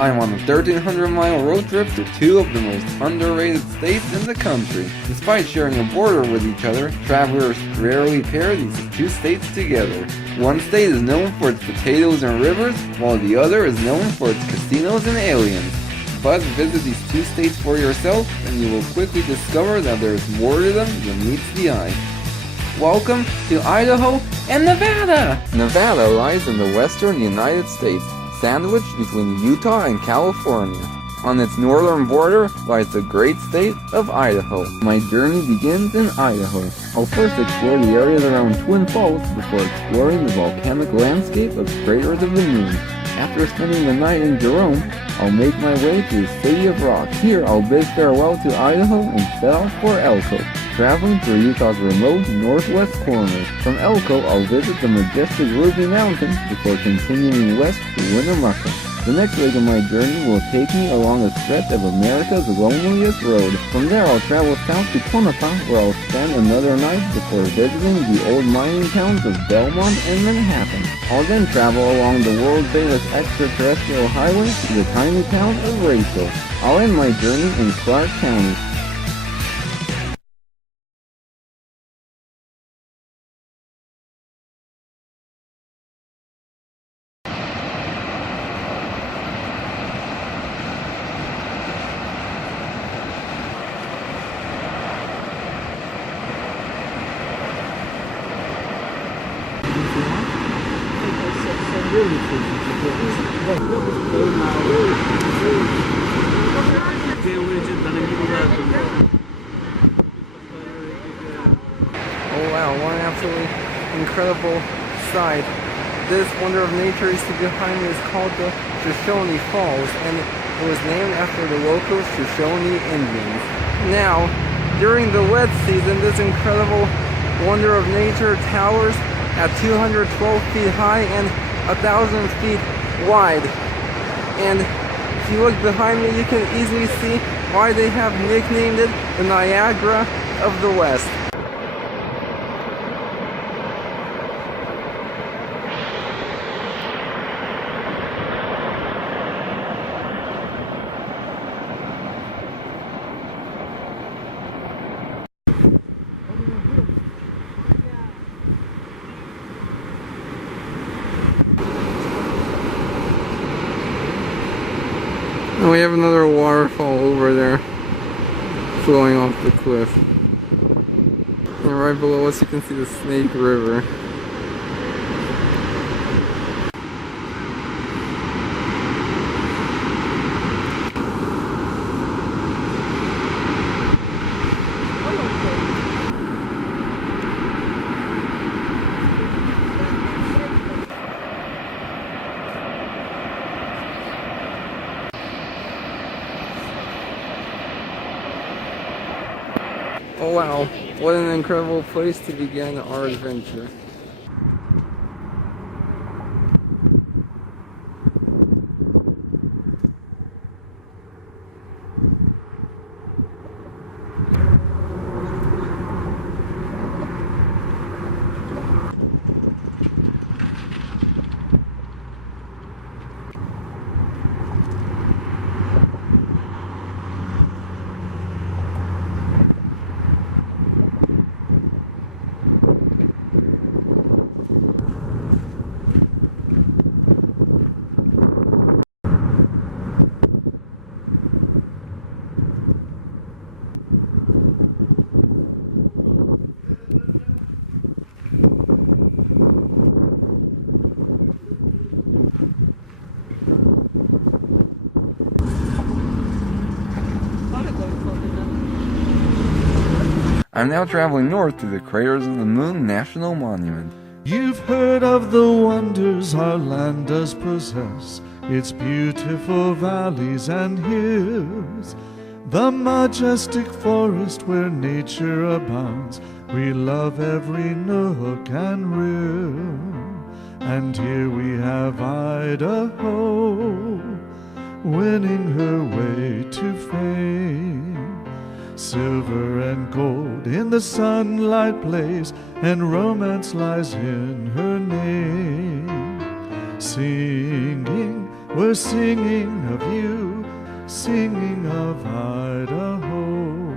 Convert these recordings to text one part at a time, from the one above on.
I'm on a 1,300-mile road trip to two of the most underrated states in the country. Despite sharing a border with each other, travelers rarely pair these two states together. One state is known for its potatoes and rivers, while the other is known for its casinos and aliens. But visit these two states for yourself, and you will quickly discover that there is more to them than meets the eye. Welcome to Idaho and Nevada! Nevada lies in the western United States, sandwiched between Utah and California. On its northern border lies the great state of Idaho. My journey begins in Idaho. I'll first explore the areas around Twin Falls before exploring the volcanic landscape of Craters of the Moon. After spending the night in Jerome, I'll make my way to the City of Rock. Here I'll bid farewell to Idaho and set out for Elko, traveling through Utah's remote northwest corner. From Elko, I'll visit the majestic Ruby Mountains before continuing west to Winnemucca. The next leg of my journey will take me along a stretch of America's loneliest road. From there I'll travel south to Tonopah, where I'll spend another night before visiting the old mining towns of Belmont and Manhattan. I'll then travel along the world's famous extraterrestrial highway to the tiny town of Rachel. I'll end my journey in Clark County. Oh wow, what an absolutely incredible sight. This wonder of nature you see behind me is called the Shoshone Falls, and it was named after the local Shoshone Indians. Now, during the wet season, this incredible wonder of nature towers at 212 feet high and 1,000 feet wide. And if you look behind me, you can easily see why they have nicknamed it the Niagara of the West. And we have another waterfall over there flowing off the cliff. And right below us you can see the Snake River. Oh wow, what an incredible place to begin our adventure. I'm now traveling north to the Craters of the Moon National Monument. You've heard of the wonders our land does possess, its beautiful valleys and hills, the majestic forest where nature abounds. We love every nook and rill, and here we have Idaho, winning her way to fame. Silver and gold in the sunlight blaze, and romance lies in her name. Singing We're singing of you, singing of Idaho.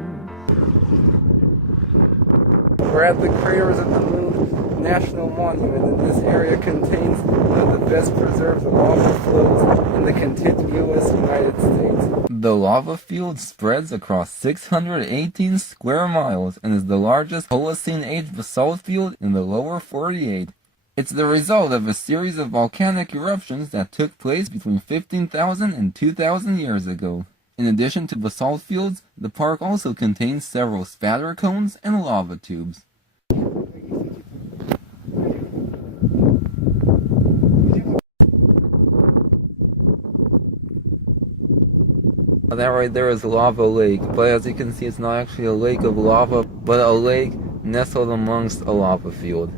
We're at the Craters of the Moon National Monument, and this area contains one of the best preserved lava flows in the contiguous United States. The lava field spreads across 618 square miles and is the largest Holocene-age basalt field in the lower 48. It's the result of a series of volcanic eruptions that took place between 15,000 and 2,000 years ago. In addition to basalt fields, the park also contains several spatter cones and lava tubes. That right there is Lava Lake, but as you can see it's not actually a lake of lava, but a lake nestled amongst a lava field.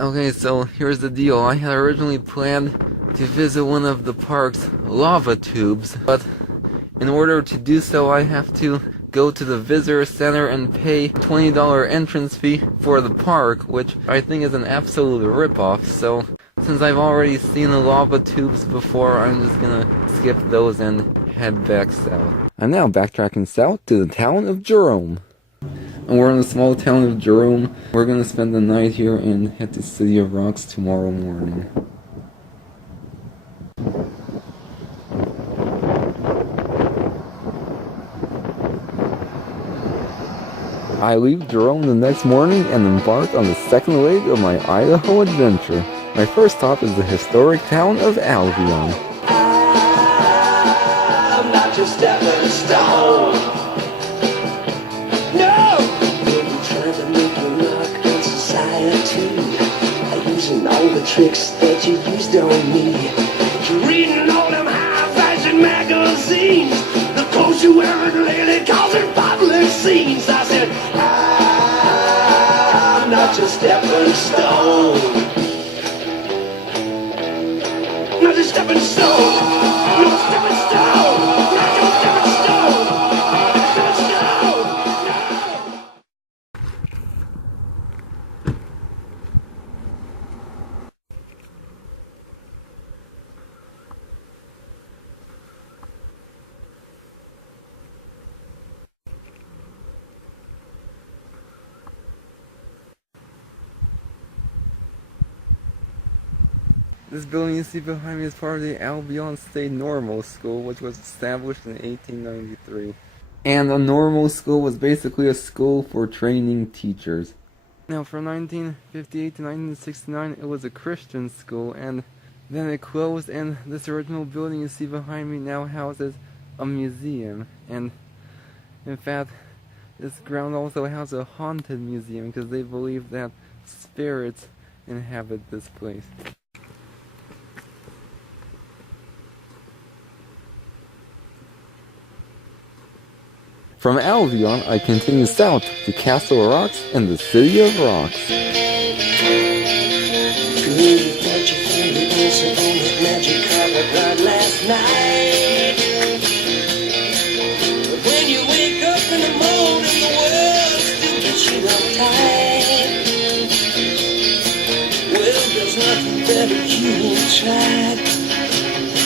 Okay, so here's the deal. I had originally planned to visit one of the park's lava tubes, but in order to do so I have to go to the visitor center and pay $20 entrance fee for the park, which I think is an absolute ripoff. So since I've already seen the lava tubes before, I'm just gonna skip those and head back south. I'm now backtracking south to the town of Jerome. And we're in the small town of Jerome. We're gonna spend the night here and head to City of Rocks tomorrow morning. I leave Jerome the next morning and embark on the second leg of my Idaho adventure. My first stop is the historic town of Albion. I'm not your stepping stone. No! You're trying to make your mark in society, using all the tricks that you used on me. You're reading all them high-fashion magazines, the clothes you wearing lately causing public scenes. I said, I'm not your stepping stone. Not your stepping stone. Your stepping stone. Not your stepping stone. Stepping stone. No. This building you see behind me is part of the Albion State Normal School, which was established in 1893. And a normal school was basically a school for training teachers. Now, from 1958 to 1969, it was a Christian school, and then it closed, and this original building you see behind me now houses a museum. And in fact, this ground also houses a haunted museum, because they believe that spirits inhabit this place. From Albion, I continue south to Castle Rocks and the City of Rocks. When you wake up in the morning, the world still gets you uptight. Well, there's nothing better you will try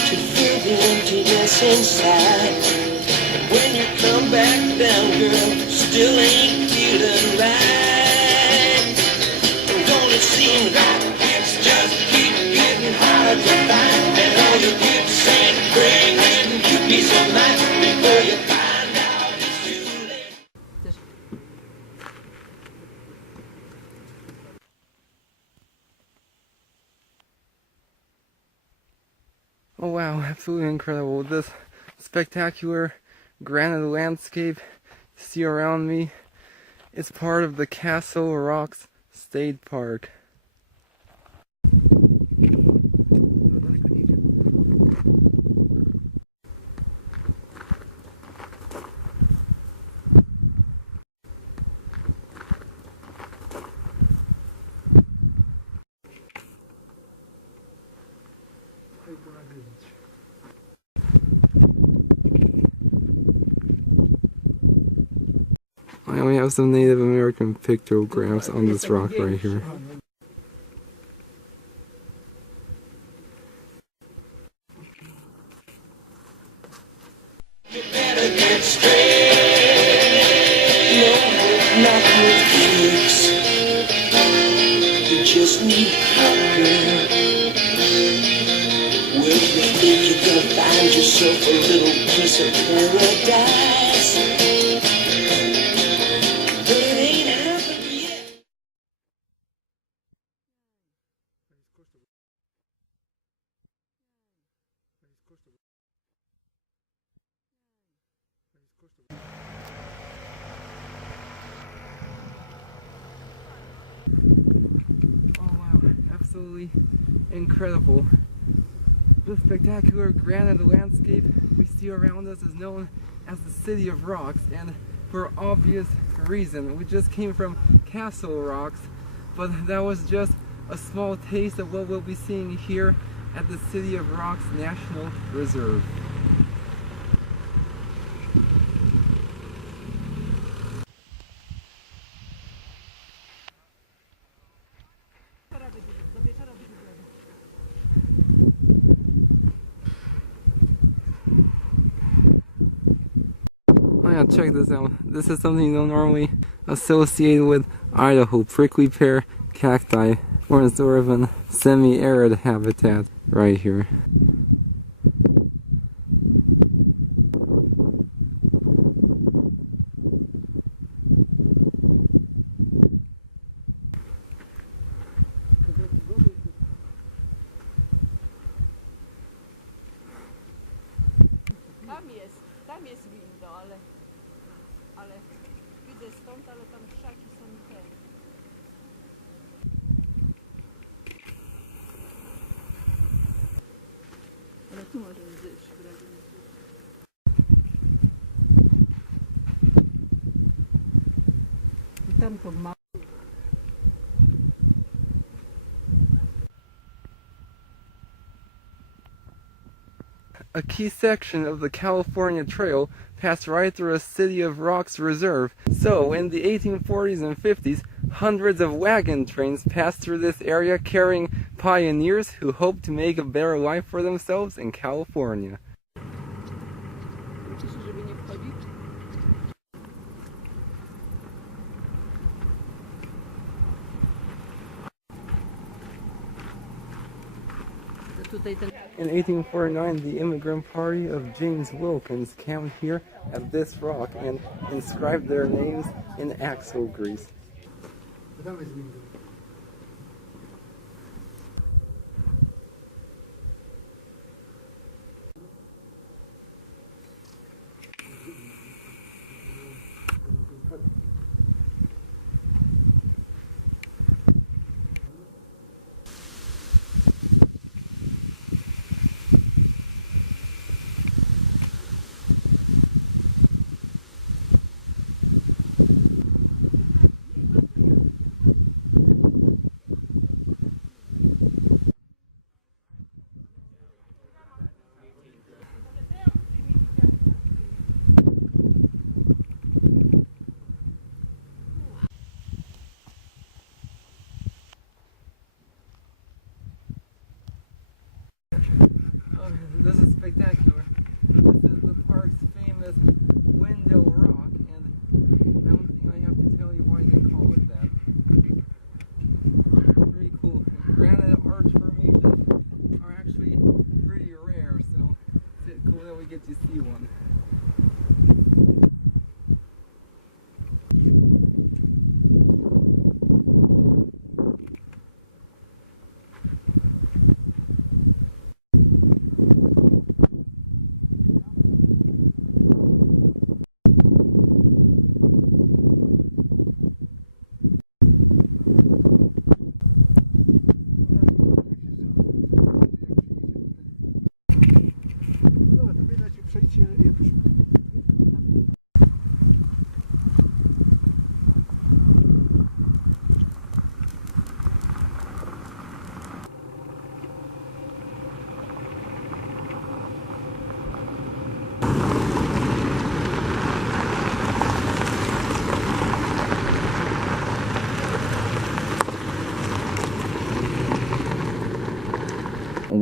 to fill the emptiness inside. When you come back down, girl, still ain't feeling right. Don't it seem like it's just keep getting harder to find? And all your gifts ain't bringing you peace of mind before you find out it's too late. Oh wow, absolutely incredible. This spectacular granite landscape you see around me is part of the Castle Rocks State Park. And we have some Native American pictographs on this rock right here. Just need girl. Well, you think you're gonna find yourself a little piece of paradise, but it ain't happened yet. Incredible. The spectacular granite landscape we see around us is known as the City of Rocks, and for obvious reason. We just came from Castle Rocks, but that was just a small taste of what we'll be seeing here at the City of Rocks National Reserve. Check this out. This is something you don't normally associate with Idaho. Prickly pear cacti form sort of a semi-arid habitat right here. Tam jest winno, ale widzę stąd, ale tam krzaki są te. Ale tu może być. Tam to ma. A key section of the California Trail passed right through a City of Rocks reserve. So, in the 1840s and 50s, hundreds of wagon trains passed through this area carrying pioneers who hoped to make a better life for themselves in California. Żeby nie wchodzić? Tutaj ten... In 1849, the immigrant party of James Wilkins camped here at this rock and inscribed their names in axle grease.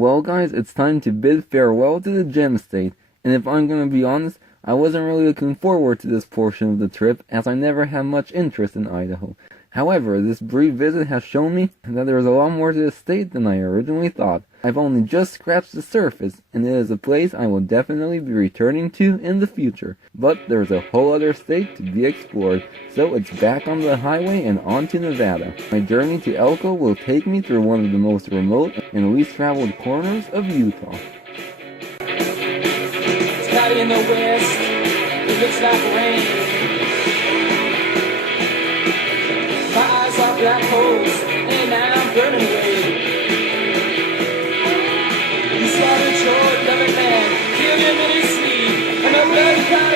Well guys, it's time to bid farewell to the Gem State, and if I'm gonna be honest, I wasn't really looking forward to this portion of the trip as I never had much interest in Idaho. However, this brief visit has shown me that there is a lot more to this state than I originally thought. I've only just scratched the surface, and it is a place I will definitely be returning to in the future. But there is a whole other state to be explored, so it's back on the highway and on to Nevada. My journey to Elko will take me through one of the most remote and least traveled corners of Utah. It's cloudy in the west, it looks like rain. My eyes are black holes, and I'm burning away. You slaughtered your loving man, killed him in his sleep, and I'm blood